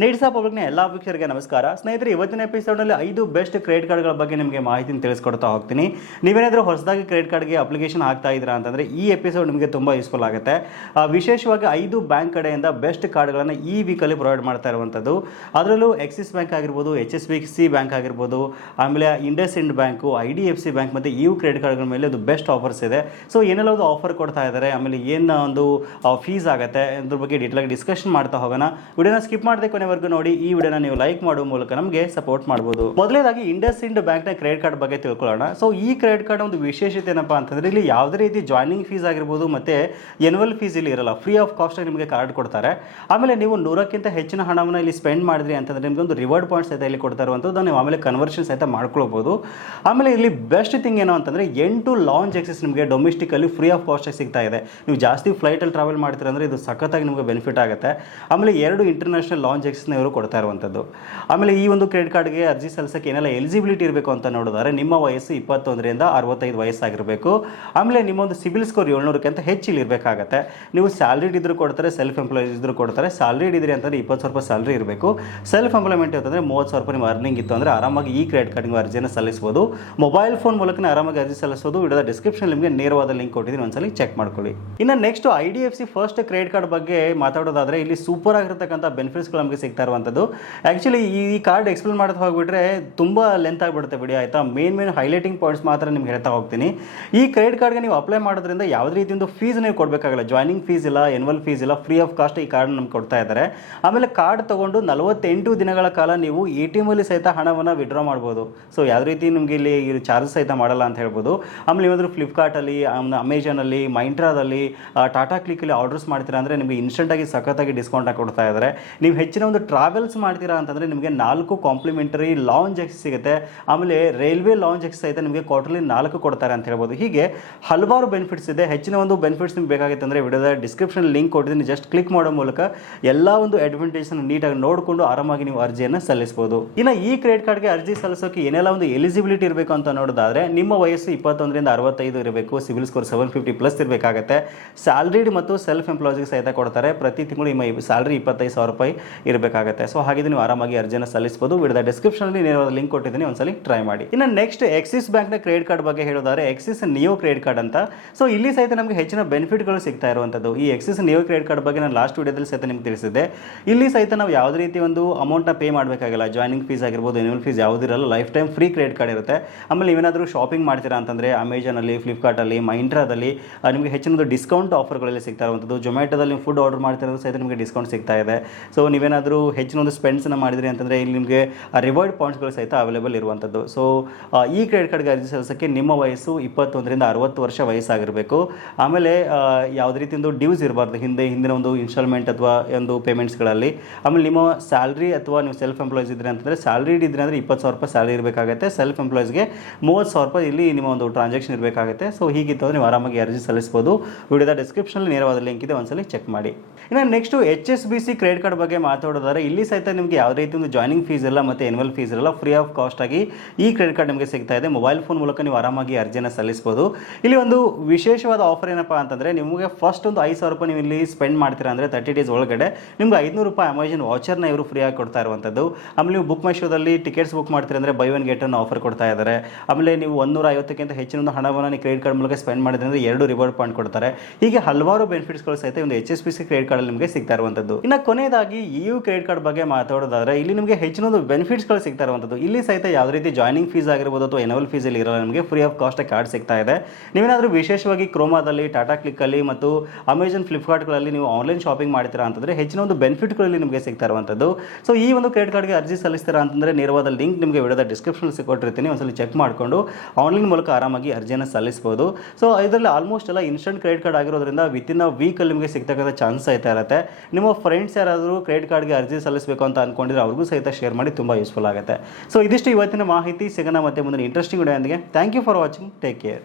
ನೀಡ್ಸಾ ಪಬ್ಲಿಕ್ನ ಎಲ್ಲ ವೀಕ್ಷಕರಿಗೆ ನಮಸ್ಕಾರ. ಸ್ನೇಹಿತರೆ, ಇವತ್ತಿನ ಎಪಿಸೋಡ್ನಲ್ಲಿ ಐದು ಬೆಸ್ಟ್ ಕ್ರೆಡಿಟ್ ಕಾರ್ಡ್ಗಳ ಬಗ್ಗೆ ನಿಮಗೆ ಮಾಹಿತಿನ ತಿಳಿಸ್ಕೊಡ್ತಾ ಹೋಗ್ತೀನಿ. ನೀವೇನಾದರೂ ಹೊಸದಾಗಿ ಕ್ರೆಡಿಟ್ ಕಾರ್ಡ್ಗೆ ಅಪ್ಲಿಕೇಶನ್ ಹಾಕ್ತಾ ಇದ್ದೀರಾ ಅಂತಂದರೆ ಈ ಎಪಿಸೋಡ್ ನಿಮಗೆ ತುಂಬ ಯೂಸ್ಫುಲ್ ಆಗುತ್ತೆ. ವಿಶೇಷವಾಗಿ ಐದು ಬ್ಯಾಂಕ್ ಕಡೆಯಿಂದ ಬೆಸ್ಟ್ ಕಾರ್ಡ್ಗಳನ್ನು ಈ ವೀಕಲ್ಲಿ ಪ್ರೊವೈಡ್ ಮಾಡ್ತಾ ಇರುವಂಥದ್ದು. ಅದರಲ್ಲೂ ಎಕ್ಸಿಸ್ ಬ್ಯಾಂಕ್ ಆಗಿರ್ಬೋದು H S B C bank ಆಗಿರ್ಬೋದು, ಆಮೇಲೆ IndusInd bank I D F C bank ಮತ್ತು ಇವು ಕ್ರೆಡಿಟ್ ಕಾರ್ಡ್ಗಳ ಮೇಲೆ ಅದು ಬೆಸ್ಟ್ ಆಫರ್ಸ್ ಇದೆ. ಸೊ ಏನೆಲ್ಲ ಒಂದು ಆಫರ್ ಕೊಡ್ತಾ ಇದ್ದಾರೆ, ಆಮೇಲೆ ಏನು ಒಂದು ಫೀಸ್ ಆಗುತ್ತೆ, ಅದ್ರ ಬಗ್ಗೆ ಡೀಟೇಲಾಗಿ ಡಿಸ್ಕಷನ್ ಮಾಡ್ತಾ ಹೋಗೋಣ. ವಿಡಿಯೋನ ಸ್ಕಿಪ್ ಮಾಡದೆ ಕೊನೆವರೆಗೂ ನೋಡಿ ಈ ವಿಡಿಯೋನ ನೀವು ಲೈಕ್ ಮಾಡುವ ಮೂಲಕ ನಮಗೆ ಸಪೋರ್ಟ್ ಮಾಡಬಹುದು ಮೊದಲೇದಾಗಿ ಇಂಡಸ್ ಇಂಡ್ನ ಕ್ರೆಡಿಟ್ ಕಾರ್ಡ್ ಬಗ್ಗೆ ತಿಳ್ಕೊಳ್ಳೋಣ. ಸೊ ಈ ಕ್ರೆಡಿಟ್ ಕಾರ್ಡ್ ಒಂದು ವಿಶೇಷತೆ ಏನಪ್ಪಾ ಅಂತಂದ್ರೆ ಇಲ್ಲಿ ಯಾವುದೇ ರೀತಿ ಜಾಯ್ನಿಂಗ್ ಫೀಸ್ ಆಗಿರ್ಬೋದು ಮತ್ತೆ ಎನ್ಯುವಲ್ ಫೀಸ್ ಇಲ್ಲಿ ಇರಲ್ಲ. ಫ್ರೀ ಆಫ್ ಕಾಸ್ಟ್ ನಿಮಗೆ ಕಾರ್ಡ್ ಕೊಡ್ತಾರೆ. ಆಮೇಲೆ ನೀವು ನೂರಕ್ಕಿಂತ ಹೆಚ್ಚಿನ ಹಣವನ್ನು ಇಲ್ಲಿ ಸ್ಪೆಂಡ್ ಮಾಡಿದ್ರಿ ಅಂತಂದ್ರೆ ನಿಮಗೆ ಒಂದು ರಿವಾರ್ಡ್ ಪಾಯಿಂಟ್ಸ್ ಸಹಿತ ಇಲ್ಲಿ ಕೊಡ್ತಾ ಇರುವಂಥದ್ದು ನೀವು ಆಮೇಲೆ ಕನ್ವರ್ಷನ್ ಸಹಿತ ಮಾಡ್ಕೊಳ್ಬಹುದು ಆಮೇಲೆ ಇಲ್ಲಿ ಬೆಸ್ಟ್ ಥಿಂಗ್ ಏನು ಅಂತಂದ್ರೆ ಎಂಟು ಲಾಂಚ್ ಎಕ್ಸಸ್ ನಿಮಗೆ ಡೊಮೆಸ್ಟಿಕಲ್ಲಿ ಫ್ರೀ ಆಫ್ ಕಾಸ್ಟ್ ಸಿಗ್ತಾ ಇದೆ. ನೀವು ಜಾಸ್ತಿ ಫ್ಲೈಟ್ ಅಲ್ಲಿ ಟ್ರಾವೆಲ್ ಮಾಡ್ತೀರ ಅಂದ್ರೆ ಇದು ಸಖತ್ತಾಗಿ ನಿಮಗೆ ಬೆನಿಫಿಟ್ ಆಗುತ್ತೆ. ಆಮೇಲೆ ಎರಡು ಇಂಟರ್ನ್ಯಾಷನಲ್ ಲಾಂಚ್ ಎಕ್ಸ್ನ ಇವರು ಕೊಡ್ತಾ ಇರುವಂಥದ್ದು. ಆಮೇಲೆ ಈ ಒಂದು ಕ್ರೆಡಿಟ್ ಕಾರ್ಡ್ಗೆ ಅರ್ಜಿ ಸಲ್ಲಿಸೋಕೆ ಏನೆಲ್ಲ ಎಲಿಜಿಬಿಲಿಟಿ ಇರಬೇಕು ಅಂತ ನೋಡಿದ್ರೆ ನಿಮ್ಮ ವಯಸ್ಸು ಇಪ್ಪತ್ತೊಂದರಿಂದ ಅರವತ್ತೈದು ವಯಸ್ಸಾಗಿರಬೇಕು. ಆಮೇಲೆ ನಿಮ್ಮ ಒಂದು ಸಿಬಿಲ್ ಸ್ಕೋರ್ ಏಳ್ನೂರಕ್ಕಿಂತ ಹೆಚ್ಚು ಇರಬೇಕಾಗತ್ತೆ. ನೀವು ಸ್ಯಾಲ್ರಿಡ್ ಇದ್ರೂ ಕೊಡ್ತಾರೆ ಸೆಲ್ಫ್ ಎಂಪ್ಲಾಯ್ ಇದ್ರೂ ಕೊಡ್ತಾರೆ. ಸ್ಯಾಲ್ರಿಡ್ ಇದ್ರಿ ಅಂತಂದ್ರೆ ಇಪ್ಪತ್ತು ಸಾವಿರ ರೂಪಾಯಿ ಸ್ಯಾಲ್ರಿ ಇರಬೇಕು. ಸೆಲ್ಫ್ ಎಂಪ್ಲಾಯ್ಮೆಂಟ್ ಅಂತಂದ್ರೆ ಮೂವತ್ತು ಸಾವಿರ ರೂಪಾಯಿ ನಿಮ್ಮ ಅರ್ನಿಂಗ್ ಇತ್ತು ಅಂದರೆ ಆರಾಮಾಗಿ ಈ ಕ್ರೆಡಿಟ್ ಕಾರ್ಡ್ ನೀವು ಅರ್ಜಿನ ಸಲ್ಲಿಸಬಹುದು ಮೊಬೈಲ್ ಫೋನ್ ಮೂಲಕನೇ ಆರಾಮಾಗಿ ಅರ್ಜಿ ಸಲ್ಲಿಸಬಹುದು ವಿಡಿಯೋದ ಡಿಸ್ಕ್ರಿಪ್ಷನ್ ನಿಮಗೆ ನೇರವಾದ ಲಿಂಕ್ ಕೊಟ್ಟಿದ್ದೀನಿ. ಒಂದ್ಸಲಿ ಚೆಕ್ ಮಾಡ್ಕೊಳ್ಳಿ. ಇನ್ನು next I D F C first credit card ಬಗ್ಗೆ ಮಾತಾಡೋದಾದ್ರೆ ಇಲ್ಲಿ ಸೂಪರ್ ಆಗಿರ್ತಕ್ಕಂಥ ಬೆನಿಫಿಟ್ಸ್ಗಳು ನಮಗೆ ಸಿಗ್ತಾ ಇರುವಂಥದ್ದು. ಆ್ಯಕ್ಚುಲಿ ಈ ಕಾರ್ಡ್ ಎಕ್ಸ್ಪ್ಲೇನ್ ಮಾಡೋದು ಹೋಗ್ಬಿಟ್ರೆ ತುಂಬ ಲೆಂತ್ ಆಗಿಬಿಡುತ್ತೆ ಬಿಡಿ, ಆಯಿತಾ? ಮೇನ್ ಮೇನ್ ಹೈಲೈಟಿಂಗ್ ಪಾಯಿಂಟ್ಸ್ ಮಾತ್ರ ನಿಮ್ಗೆ ಹೇಳ್ತಾ ಹೋಗ್ತೀನಿ. ಈ ಕ್ರೆಡಿಟ್ ಕಾರ್ಡ್ಗೆ ನೀವು ಅಪ್ಲೈ ಮಾಡೋದ್ರಿಂದ ಯಾವುದೇ ರೀತಿಯಿಂದ ಫೀಸ್ ನೀವು ಕೊಡಬೇಕಾಗಲ್ಲ. ಜಾಯ್ನಿಂಗ್ ಫೀಸ್ ಇಲ್ಲ ಎನ್ವಲ್ ಫೀಸ್ ಇಲ್ಲ ಫ್ರೀ ಆಫ್ ಕಾಸ್ಟ್ ಈ ಕಾರ್ಡ್ ನಮ್ಗೆ ಕೊಡ್ತಾ ಇದ್ದಾರೆ. ಆಮೇಲೆ ಕಾರ್ಡ್ ತಗೊಂಡು ನಲವತ್ತೆಂಟು ದಿನಗಳ ಕಾಲ ನೀವು ಎ ಟಿ ಎಮಲ್ಲಿ ಸಹಿತ ಹಣವನ್ನು ವಿಡ್ರಾ ಮಾಡ್ಬೋದು. ಸೊ ಯಾವುದೇ ರೀತಿ ನಿಮಗೆ ಇಲ್ಲಿ ಚಾರ್ಜ್ ಸಹಿತ ಮಾಡಲ್ಲ ಅಂತ ಹೇಳ್ಬೋದು. ಆಮೇಲೆ ಏನಾದರೂ ಫ್ಲಿಪ್ಕಾರ್ಟಲ್ಲಿ ಅಮೆಝಾನಲ್ಲಿ ಮೈಂಟ್ರಾದಲ್ಲಿ ಟಾಟಾ ಕ್ಲಿಕ್ಕಲ್ಲಿ ಆರ್ಡರ್ಸ್ ಮಾಡ್ತೀರಾ ಅಂದರೆ ನಿಮಗೆ ಇನ್ಸ್ಟೆಂಟಾಗಿ ಸಖತ್ತಾಗಿ ಡಿಸ್ಕೌಂಟ್ ಕೊಡ್ತಾ ಇದ್ದಾರೆ. ನೀವು ಹೆಚ್ಚಿನ ಒಂದು ಟ್ರಾವೆಲ್ಸ್ ಮಾಡ್ತೀರಾ ಅಂತಂದರೆ ನಿಮಗೆ ನಾಲ್ಕು ಕಾಂಪ್ಲಿಮೆಂಟರಿ ಲಾಂಜ್ ಎಕ್ಸ್ ಸಿಗುತ್ತೆ. ಆಮೇಲೆ ರೈಲ್ವೆ ಲಾಂಜ್ ಎಕ್ಸ್ ಸಹಿತ ನಿಮಗೆ ಕ್ವಾರ್ಟರ್ಲಿ ನಾಲ್ಕು ಕೊಡ್ತಾರೆ ಅಂತ ಹೇಳ್ಬೋದು. ಹೀಗೆ ಹಲವಾರು ಬೆನಿಫಿಟ್ಸ್ ಇದೆ. ಹೆಚ್ಚಿನ ಒಂದು ಬೆನಿಫಿಟ್ಸ್ ನಿಮ್ಗೆ ಬೇಕಾಗಿತ್ತು ಅಂದರೆ ವಿಡಿಯೋದ ಡಿಸ್ಕ್ರಿಪ್ಷನ್ ಲಿಂಕ್ ಕೊಟ್ಟಿದ್ದೀನಿ. ಜಸ್ಟ್ ಕ್ಲಿಕ್ ಮಾಡೋ ಮೂಲಕ ಎಲ್ಲ ಒಂದು ಅಡ್ವಾಂಟೇಜನ್ನು ನೀಟಾಗಿ ನೋಡಿಕೊಂಡು ಆರಾಮಾಗಿ ನೀವು ಅರ್ಜಿಯನ್ನು ಸಲ್ಲಿಸಬಹುದು ಇನ್ನು ಈ ಕ್ರೆಡಿಟ್ ಕಾರ್ಡ್ಗೆ ಅರ್ಜಿ ಸಲ್ಲಿಸೋಕೆ ಏನೆಲ್ಲ ಒಂದು ಎಲಿಜಿಬಿಲಿಟಿ ಇರಬೇಕು ಅಂತ ನೋಡೋದಾದ್ರೆ ನಿಮ್ಮ ವಯಸ್ಸು ಇಪ್ಪತ್ತೊಂದರಿಂದ ಅರವತ್ತೈದು ಇರಬೇಕು. CIBIL score seven fifty plus ಇರಬೇಕಾಗುತ್ತೆ. ಸ್ಯಾಲ್ರಿಡ್ ಮತ್ತು ಸೆಲ್ಫ್ ಎಂಪ್ಲಾಯ್ಸ್ಗೆ ಸಹಿತ ಕೊಡ್ತಾರೆ. ಪ್ರತಿ ತಿಂಗಳು ನಿಮ್ಮ ಸ್ಯಾಲ್ರಿ ಇಪ್ಪತ್ತೈದು ಸಾವಿರ ರೂಪಾಯಿ ಇರಬೇಕಾಗುತ್ತೆ ಸೊ ಹಾಗಿದ್ರೆ ನೀವು ಆರಾಮಾಗಿ ಅರ್ಜಿಯನ್ನು ಸಲ್ಲಿಸಬಹುದು ಡಿಸ್ಕ್ರಿಪ್ಷನ್ ಅಲ್ಲಿ ನೇರವಾದ ಲಿಂಕ್ ಕೊಟ್ಟಿದ್ದೀನಿ, ಒಂದ್ಸಲಿ ಟ್ರೈ ಮಾಡಿ. ಇನ್ನು ನೆಕ್ಸ್ಟ್ ಎಕ್ಸಿಸ್ ಬ್ಯಾಂಕ್ನ ಕ್ರೆಡಿಟ್ ಕಾರ್ಡ್ ಬಗ್ಗೆ ಹೇಳೋದಾದ್ರೆ ಎಕ್ಸಿಸ್ ನಿಯೋ ಕ್ರೆಡಿಟ್ ಕಾರ್ಡ್ ಅಂತ. ಸೊ ಇಲ್ಲಿ ಸಹಿತ ನಮಗೆ ಹೆಚ್ಚಿನ ಬೆನಿಫಿಟ್ಗಳು ಸಿಗ್ತಾ ಇರುವಂಥದ್ದು. ಈ ಎಕ್ಸಿಸ್ ನಿಯೋ ಕ್ರೆಡಿಟ್ ಕಾರ್ಡ್ ಬಗ್ಗೆ ನಾನು ಲಾಸ್ಟ್ ವಿಡಿಯೋದಲ್ಲಿ ಸಹಿತ ನಿಮ್ಗೆ ತಿಳಿಸಿದ್ದೆ. ಇಲ್ಲಿ ಸಹಿತ ನಾವು ಯಾವುದೇ ರೀತಿ ಒಂದು ಅಮೌಂಟ್ನ ಪೇ ಮಾಡಬೇಕಾಗಿಲ್ಲ. ಜಾಯ್ನಿಂಗ್ ಫೀಸ್ ಆಗಿರ್ಬೋದು ಎನ್ಯುವಲ್ ಫೀಸ್ ಯಾವುದಿರಲ್ಲ lifetime free credit card ಇರುತ್ತೆ. ಆಮೇಲೆ ನೀವೇನಾದರೂ ಶಾಪಿಂಗ್ ಮಾಡ್ತೀರಾ ಅಂತಂದರೆ ಅಮೆಜಾನಲ್ಲಿ ಫ್ಲಿಪ್ಕಾರ್ಟಲ್ಲಿ ಮೈಂಟ್ರಾದಲ್ಲಿ ನಿಮಗೆ ಹೆಚ್ಚಿನದು ಡಿಸ್ಕೌಂಟ್ ಆಫರ್ಗಳಲ್ಲಿ ಸಿಗ್ತಾ ಇರುವಂಥದ್ದು. ಜೊಮ್ಯಾಟೋದಲ್ಲಿ ಫುಡ್ ಆರ್ಡರ್ ಮಾಡ್ತಿರೋದು ಸಹಿತ ನಿಮಗೆ ಡಿಸ್ಕೌಂಟ್ ಸಿಗ್ತಾ ಇದೆ. ಸೊ ನೀವೇನಾದರೂ ಹೆಚ್ಚಿನ ಒಂದು ಸ್ಪೆಂಡ್ಸನ್ನು ಮಾಡಿದರೆ ಅಂತಂದರೆ ಇಲ್ಲಿ ನಿಮಗೆ ರಿವಾರ್ಡ್ ಪಾಯಿಂಟ್ಸ್ಗಳು ಸಹಿತ ಅವೈಲೇಬಲ್ ಇರುವಂಥದ್ದು ಸೊ ಈ ಕ್ರೆಡಿಟ್ ಕಾರ್ಡ್ಗೆ ಅರ್ಜಿ ಸಲ್ಲಿಸೋಕ್ಕೆ ನಿಮ್ಮ ವಯಸ್ಸು ಇಪ್ಪತ್ತೊಂದರಿಂದ ಅರವತ್ತು ವರ್ಷ ವಯಸ್ಸಾಗಿರಬೇಕು. ಆಮೇಲೆ ಯಾವುದೇ ರೀತಿಯೊಂದು ಡ್ಯೂಸ್ ಇರಬಾರ್ದು. ಹಿಂದೆ, ಹಿಂದಿನ ಒಂದು ಇನ್ಸ್ಟಾಲ್ಮೆಂಟ್ ಅಥವಾ ಒಂದು ಪೇಮೆಂಟ್ಸ್ಗಳಲ್ಲಿ ಆಮೇಲೆ ನಿಮ್ಮ ಸ್ಯಾಲ್ರಿ ಅಥವಾ ನೀವು ಸೆಲ್ಫ್ ಎಂಪ್ಲಾಯ್ಸ್ ಇದ್ದರೆ ಅಂತಂದರೆ ಸ್ಯಾಲ್ರಿ ಇದ್ದರೆ ಅಂದರೆ ಇಪ್ಪತ್ತು ಸಾವಿರ ರೂಪಾಯಿ ಸ್ಯಾಲ್ರಿ ಇರಬೇಕಾಗುತ್ತೆ. ಸೆಲ್ಫ್ ಎಂಪ್ಲಾಯ್ಸ್ಗೆ ಮೂವತ್ತು ಸಾವಿರ ರೂಪಾಯಿ ಇಲ್ಲಿ ನಿಮ್ಮ ಒಂದು ಟ್ರಾನ್ಸಾಕ್ಷನ್ ಇರಬೇಕಾಗುತ್ತೆ. ಸೊ ಹೀಗಿತ್ತು ಅಂದರೆ ನೀವು ಆರಾಮಾಗಿ ಅರ್ಜಿ ಸಲ್ಲಿಸ್ಬೋದು. ವಿಡಿಯೋದ ಡಿಸ್ಕ್ರಿಪ್ಷನಲ್ಲಿ ನೇರವಾದ ಲಿಂಕ್ ಇದೆ. ಒಂದ್ಸಲಿ ಚೆಕ್ ಮಾಡಿ. ಇನ್ನು next H S B C credit card ಬಗ್ಗೆ ಮಾತಾಡೋದಾದ್ರೆ ಇಲ್ಲಿ ಸಹಿತ ನಿಮಗೆ ಯಾವುದೇ ರೀತಿ ಒಂದು ಜಾಯ್ನಿಂಗ್ ಫೀಸ್ ಇಲ್ಲ ಮತ್ತು ಎನ್ವಲ್ ಫೀಸ್ ಇರಲ್ಲ ಫ್ರೀ ಆಫ್ ಕಾಸ್ಟ್ ಆಗಿ ಈ ಕ್ರೆಡಿಟ್ ಕಾರ್ಡ್ ನಿಮಗೆ ಸಿಗ್ತಾ ಇದೆ. ಮೊಬೈಲ್ ಫೋನ್ ಮೂಲಕ ನೀವು ಆರಾಮಾಗಿ ಅರ್ಜಿಯನ್ನು ಸಲ್ಲಿಸಬಹುದು ಇಲ್ಲಿ ಒಂದು ವಿಶೇಷವಾದ ಆಫರ್ ಏನಪ್ಪಾ ಅಂತಂದರೆ, ನಿಮಗೆ ಫಸ್ಟ್ ಒಂದು ಐದು ಸಾವಿರ ರೂಪಾಯಿ ನೀವು ಇಲ್ಲಿ ಸ್ಪೆಂಡ್ ಮಾಡ್ತೀರಾ ಅಂದರೆ ತರ್ಟಿ ಡೇಸ್ ಒಳಗಡೆ ನಿಮ್ಗೆ ಐದುನೂರು ರೂಪಾಯಿ ಅಮೆಜಾನ್ ವಾಚರ್ನ ಇವರು ಫ್ರೀ ಆಗಿ ಕೊಡ್ತಾ ಇರುವಂಥದ್ದು ಆಮೇಲೆ ನೀವು ಬುಕ್ ಮೈ ಶೋದಲ್ಲಿ ಟಿಕೆಟ್ಸ್ ಬುಕ್ ಮಾಡ್ತೀರಾ ಅಂದರೆ ಬೈ ಒನ್ ಗೆಟ್ ಅನ್ನು ಆಫರ್ ಕೊಡ್ತಾ ಇದ್ದಾರೆ. ಆಮೇಲೆ ನೀವು ಒಂದೂರ ಐವತ್ತಕ್ಕಿಂತ ಹೆಚ್ಚಿನ ಒಂದು ಹಣವನ್ನು ನೀವು ಕ್ರೆಡಿಟ್ ಕಾರ್ಡ್ ಮೂಲಕ ಸ್ಪೆಂಡ್ ಮಾಡಿದ್ರೆ ಅಂದರೆ ಎರಡು ರಿವಾರ್ಡ್ ಪಾಯಿಂಟ್ ಕೊಡ್ತಾರೆ. ಹೀಗೆ ಹಲವಾರು ಬೆನಿಫಿಟ್ಸ್ಗಳು ಸಹಿತ ಒಂದು H S B C credit card ನಿಮಗೆ ಸಿಗ್ತಾ ಇರುವಂಥದ್ದು ಇನ್ನು ಕೊನೆಯದಾಗಿ ಯು ಕ್ರೆಡಿಟ್ ಕಾರ್ಡ್ ಬಗ್ಗೆ ಮಾತಾಡೋದಾದ್ರೆ, ಇಲ್ಲಿ ನಿಮಗೆ ಹೆಚ್ಚಿನ ಒಂದು ಬೆನಿಫಿಟ್ಸ್ಗಳು ಸಿಗ್ತಾ ಇರುವಂಥದ್ದು. ಇಲ್ಲಿ ಸಹಿತ ಯಾವುದೇ ರೀತಿ ಜಾಯ್ನಿಂಗ್ ಫೀಸ್ ಆಗಿರ್ಬೋದು ಅಥವಾ ಎನವಲ್ ಫೀಸ್ ಇಲ್ಲಿ ಇರೋಲ್ಲ, ನಿಮಗೆ ಫ್ರೀ ಆಫ್ ಕಾಸ್ಟ್ ಕಾರ್ಡ್ ಸಿಗ್ತಾ ಇದೆ. ನೀವೇನಾದರೂ ವಿಶೇಷವಾಗಿ ಕ್ರೋಮಾದಲ್ಲಿ ಟಾಟಾ ಕ್ಲಿಕ್ಕಲ್ಲಿ ಮತ್ತು ಅಮೆಜಾನ್ ಫ್ಲಿಪ್ಕಾರ್ಟ್ಗಳಲ್ಲಿ ನೀವು ಆನ್ಲೈನ್ ಶಾಪಿಂಗ್ ಮಾಡ್ತೀರಾ ಅಂತಂದರೆ ಹೆಚ್ಚಿನ ಒಂದು ಬೆನಿಫಿಟ್ಗಳಲ್ಲಿ ನಿಮಗೆ ಸಿಗ್ತಾ ಇರುವಂಥದ್ದು. ಸೊ ಈ ಒಂದು ಕ್ರೆಡಿಟ್ ಕಾರ್ಡ್ಗೆ ಅರ್ಜಿ ಸಲ್ಲಿಸ್ತೀರಾ ಅಂತಂದರೆ ನೇರವಾದ ಲಿಂಕ್ ನಿಮಗೆ ವಿಡಿಯೋದ ಡಿಸ್ಕ್ರಿಪ್ಷನ್ ಕೊಟ್ಟಿರ್ತೀನಿ ಒಂದ್ಸಲಿ ಚೆಕ್ ಮಾಡಿಕೊಂಡು ಆನ್ಲೈನ್ ಮೂಲಕ ಆರಾಮಾಗಿ ಅರ್ಜಿಯನ್ನು ಸಲ್ಲಿಸ್ಬೋದು. ಸೊ ಇದರಲ್ಲಿ ಆಲ್ಮೋಸ್ಟ್ ಎಲ್ಲ ಇನ್ಸ್ಟೆಂಟ್ ಕ್ರೆಡಿಟ್ ಕಾರ್ಡ್ ಆಗಿರೋದ್ರಿಂದ ವಿತಿನ್ ಅ ವೀಕಲ್ಲಿ ನಿಮಗೆ ಸಿಗ್ತಕ್ಕಂಥ ಚಾನ್ಸ್ ಆಯ್ತಾ ಇರುತ್ತೆ. ನಿಮ್ಮ ಫ್ರೆಂಡ್ಸ್ ಯಾರಾದರೂ ಕ್ರೆಡಿಟ್ ಕಾರ್ಡ್ಗೆ ಅರ್ಜಿ ಸಲ್ಲಿಸಬೇಕು ಅಂತ ಅನ್ಕೊಂಡಿದ್ರೆ ಅವ್ರಿಗೂ ಸಹಿತ ಶೇರ್ ಮಾಡಿ ತುಂಬ ಯೂಸ್ಫುಲ್ ಆಗುತ್ತೆ. ಸೊ ಇದಿಷ್ಟು ಇವತ್ತಿನ ಮಾಹಿತಿ ಸಿಗೋಣ ಮತ್ತೆ ಮುಂದಿನ interesting video thank you for watching take care